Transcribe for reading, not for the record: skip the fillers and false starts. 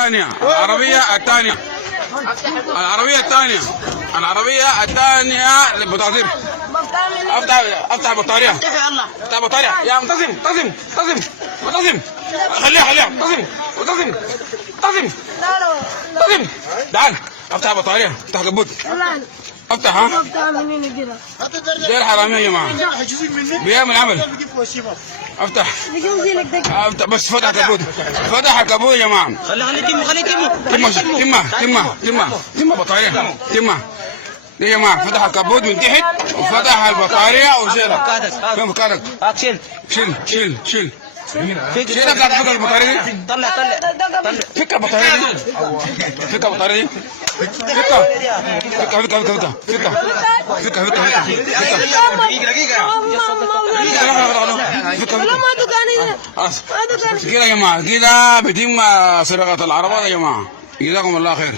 الثانية العربية الثانية العربية الثانية العربية الثانية للبطاطين. افتح البطارية. افتح البطارية يا منتظم منتظم منتظم منتظم. خليها منتظم منتظم منتظم منتظم. تعال افتح البطارية. افتح الكبوت. افتح. ها زي الحرامية يا جماعة بيعمل عمل. افتح بس فتح الكبوت. فتح الكبوت يا جماعة. خليه تمه بطارية تمه يا جماعة. فتح الكبوت من تحت وفتح البطارية وشيلها. فين مكانك؟ شيل شيل فك البطارية دي. طلع فك البطارية دي. فك البطارية دي. كده يا جماعة. كده بيتم سرقة العربات يا جماعة. جزاكم الله خير.